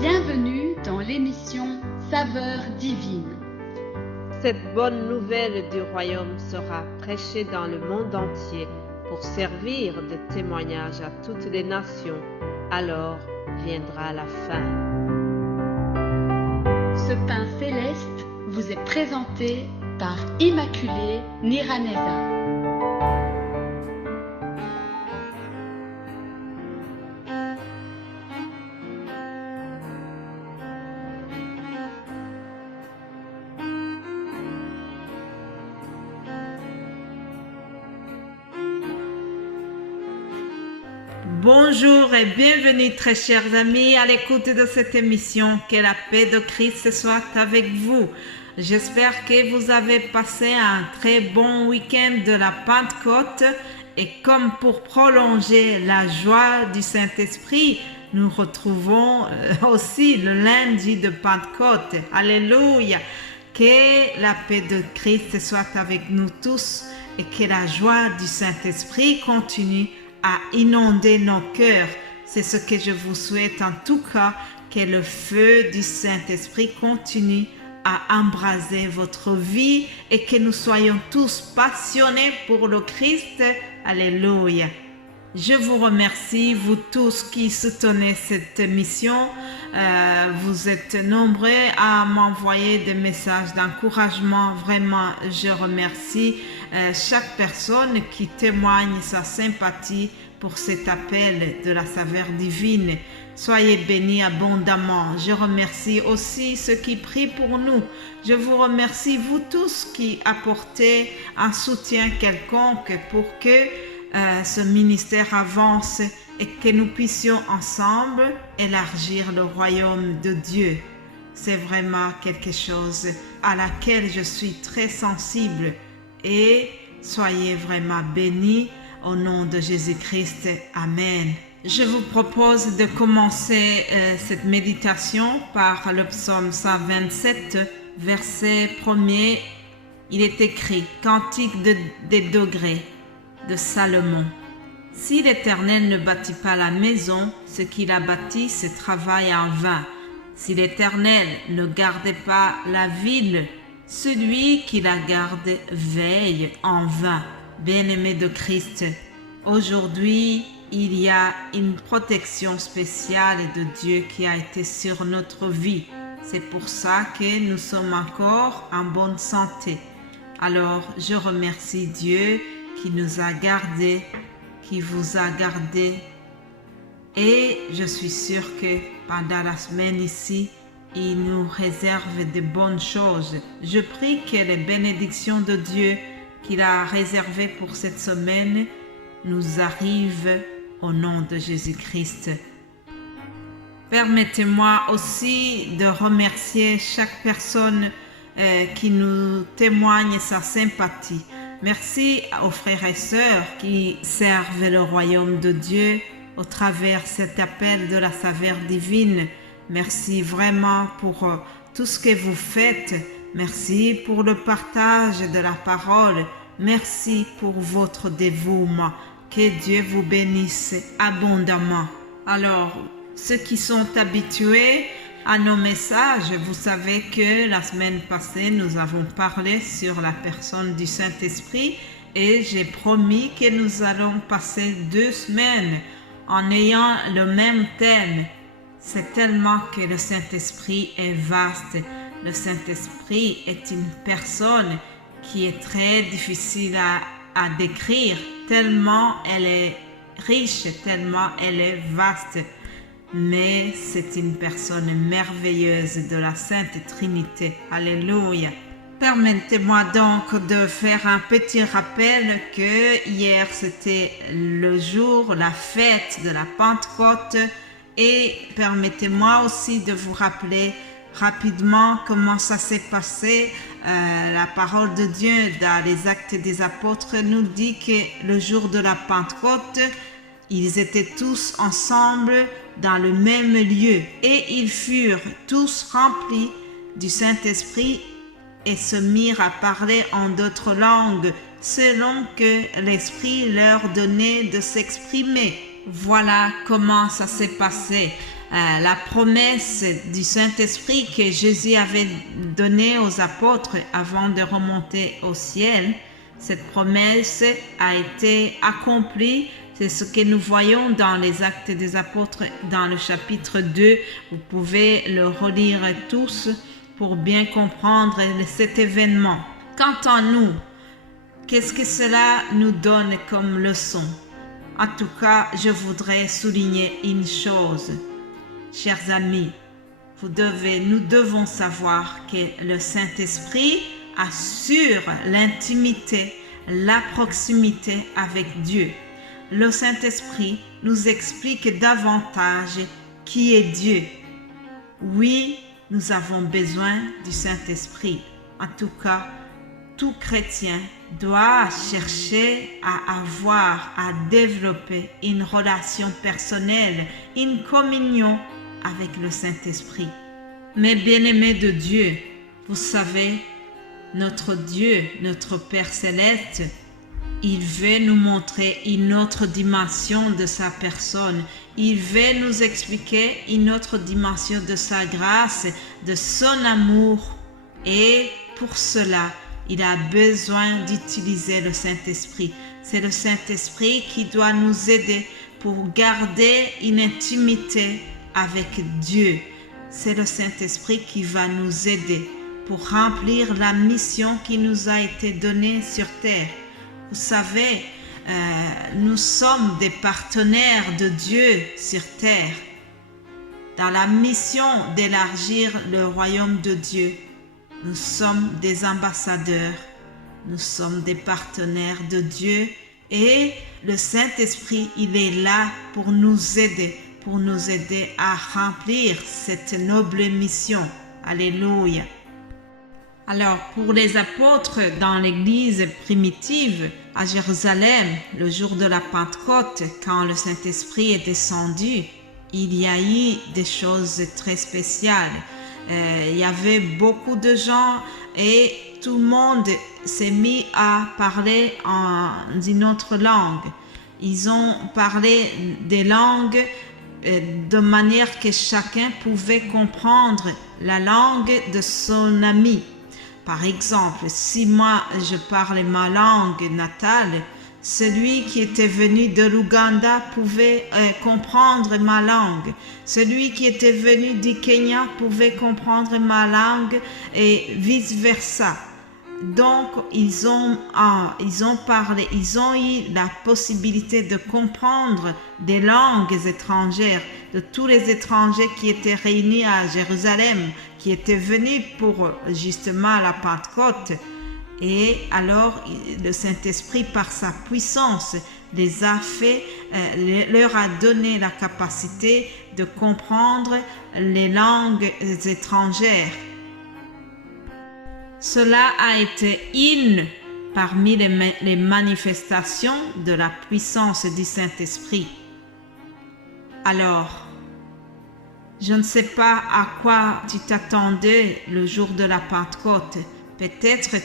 Bienvenue dans l'émission Saveurs divines. Cette bonne nouvelle du royaume sera prêchée dans le monde entier pour servir de témoignage à toutes les nations. Alors viendra la fin. Ce pain céleste vous est présenté par Immaculée Niraneza. Bonjour et bienvenue très chers amis à l'écoute de cette émission. Que la paix de Christ soit avec vous. J'espère que vous avez passé un très bon week-end de la Pentecôte et comme pour prolonger la joie du Saint-Esprit, nous retrouvons aussi le lundi de Pentecôte. Alléluia! Que la paix de Christ soit avec nous tous et que la joie du Saint-Esprit continue à inonder nos cœurs. C'est ce que je vous souhaite en tout cas, que le feu du Saint-Esprit continue à embraser votre vie et que nous soyons tous passionnés pour le Christ. Alléluia. Je vous remercie, vous tous qui soutenez cette mission. Vous êtes nombreux à m'envoyer des messages d'encouragement. Vraiment, je remercie chaque personne qui témoigne sa sympathie pour cet appel de la saveur divine. Soyez bénis abondamment. Je remercie aussi ceux qui prient pour nous. Je vous remercie vous tous qui apportez un soutien quelconque pour que ce ministère avance et que nous puissions ensemble élargir le royaume de Dieu. C'est vraiment quelque chose à laquelle je suis très sensible et soyez vraiment bénis au nom de Jésus-Christ. Amen. Je vous propose de commencer cette méditation par le psaume 127, verset 1er. Il est écrit « Cantique des degrés » de Salomon. Si l'Éternel ne bâtit pas la maison, ce qu'il a bâti se travaille en vain. Si l'Éternel ne gardait pas la ville, celui qui la garde veille en vain. Bien-aimés de Christ, aujourd'hui, il y a une protection spéciale de Dieu qui a été sur notre vie. C'est pour ça que nous sommes encore en bonne santé. Alors, je remercie Dieu qui nous a gardés, qui vous a gardés. Et je suis sûre que pendant la semaine ici, il nous réserve de bonnes choses. Je prie que les bénédictions de Dieu qu'il a réservées pour cette semaine nous arrivent au nom de Jésus-Christ. Permettez-moi aussi de remercier chaque personne qui nous témoigne sa sympathie. Merci aux frères et sœurs qui servent le royaume de Dieu au travers cet appel de la saveur divine. Merci vraiment pour tout ce que vous faites. Merci pour le partage de la parole. Merci pour votre dévouement. Que Dieu vous bénisse abondamment. Alors, ceux qui sont habitués à nos messages, vous savez que la semaine passée, nous avons parlé sur la personne du Saint-Esprit et j'ai promis que nous allons passer 2 semaines en ayant le même thème. C'est tellement que le Saint-Esprit est vaste. Le Saint-Esprit est une personne qui est très difficile à décrire, tellement elle est riche, tellement elle est vaste. Mais c'est une personne merveilleuse de la Sainte Trinité. Alléluia. Permettez-moi donc de faire un petit rappel que hier c'était le jour, la fête de la Pentecôte et permettez-moi aussi de vous rappeler rapidement comment ça s'est passé. La parole de Dieu dans les Actes des Apôtres nous dit que le jour de la Pentecôte, ils étaient tous ensemble dans le même lieu et ils furent tous remplis du Saint-Esprit et se mirent à parler en d'autres langues selon que l'Esprit leur donnait de s'exprimer. Voilà comment ça s'est passé. La promesse du Saint-Esprit que Jésus avait donnée aux apôtres avant de remonter au ciel, cette promesse a été accomplie. C'est ce que nous voyons dans les Actes des Apôtres dans le chapitre 2. Vous pouvez le relire tous pour bien comprendre cet événement. Quant à nous, qu'est-ce que cela nous donne comme leçon? En tout cas, je voudrais souligner une chose. Chers amis, nous devons savoir que le Saint-Esprit assure l'intimité, la proximité avec Dieu. Le Saint-Esprit nous explique davantage qui est Dieu. Oui, nous avons besoin du Saint-Esprit. En tout cas, tout chrétien doit chercher à développer une relation personnelle, une communion avec le Saint-Esprit. Mes bien-aimés de Dieu, vous savez, notre Dieu, notre Père Céleste, il veut nous montrer une autre dimension de sa personne. Il veut nous expliquer une autre dimension de sa grâce, de son amour. Et pour cela, il a besoin d'utiliser le Saint-Esprit. C'est le Saint-Esprit qui doit nous aider pour garder une intimité avec Dieu. C'est le Saint-Esprit qui va nous aider pour remplir la mission qui nous a été donnée sur terre. Vous savez, nous sommes des partenaires de Dieu sur terre dans la mission d'élargir le royaume de Dieu. Nous sommes des ambassadeurs, nous sommes des partenaires de Dieu et le Saint-Esprit, il est là pour nous aider à remplir cette noble mission. Alléluia. Alors, pour les apôtres dans l'église primitive à Jérusalem, le jour de la Pentecôte, quand le Saint-Esprit est descendu, il y a eu des choses très spéciales. Il y avait beaucoup de gens et tout le monde s'est mis à parler en une autre langue. Ils ont parlé des langues de manière que chacun pouvait comprendre la langue de son ami. Par exemple, si moi je parle ma langue natale, celui qui était venu de l'Ouganda pouvait comprendre ma langue. Celui qui était venu du Kenya pouvait comprendre ma langue et vice-versa. Donc, ils ont eu la possibilité de comprendre des langues étrangères, de tous les étrangers qui étaient réunis à Jérusalem, qui étaient venus pour justement la Pentecôte. Et alors, le Saint-Esprit, par sa puissance, leur a donné la capacité de comprendre les langues étrangères. Cela a été une parmi les manifestations de la puissance du Saint-Esprit. Alors, je ne sais pas à quoi tu t'attendais le jour de la Pentecôte. Peut-être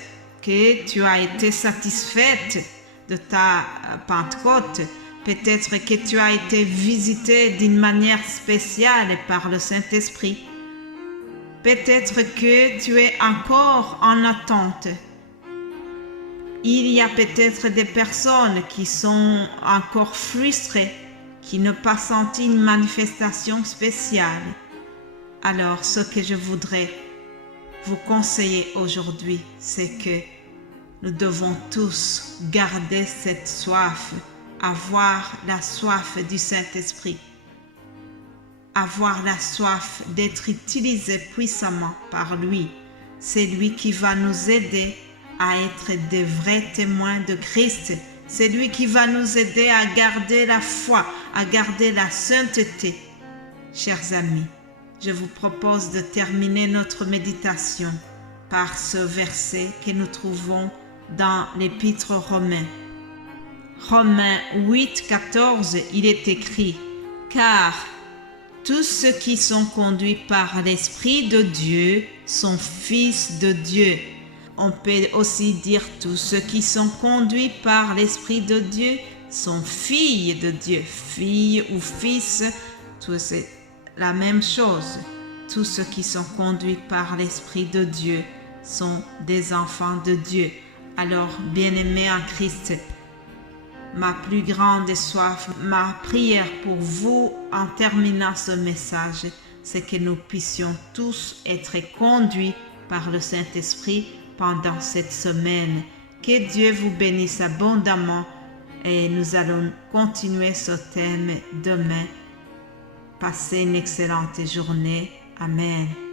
que tu as été satisfaite de ta Pentecôte. Peut-être que tu as été visitée d'une manière spéciale par le Saint-Esprit. Peut-être que tu es encore en attente. Il y a peut-être des personnes qui sont encore frustrées, qui n'ont pas senti une manifestation spéciale. Alors, ce que je voudrais vous conseiller aujourd'hui, c'est que nous devons tous garder cette soif, avoir la soif du Saint-Esprit, avoir la soif d'être utilisé puissamment par lui. C'est lui qui va nous aider à être des vrais témoins de Christ. C'est lui qui va nous aider à garder la foi, à garder la sainteté. Chers amis, je vous propose de terminer notre méditation par ce verset que nous trouvons dans l'Épître aux Romains. Romains 8, 14, il est écrit « Car tous ceux qui sont conduits par l'Esprit de Dieu sont fils de Dieu. on peut aussi dire tous ceux qui sont conduits par l'Esprit de Dieu sont filles de Dieu. Filles ou fils, tout c'est la même chose. Tous ceux qui sont conduits par l'Esprit de Dieu sont des enfants de Dieu. Alors, bien-aimés en Christ, ma plus grande soif, ma prière pour vous en terminant ce message, c'est que nous puissions tous être conduits par le Saint-Esprit pendant cette semaine. Que Dieu vous bénisse abondamment et nous allons continuer ce thème demain. Passez une excellente journée. Amen.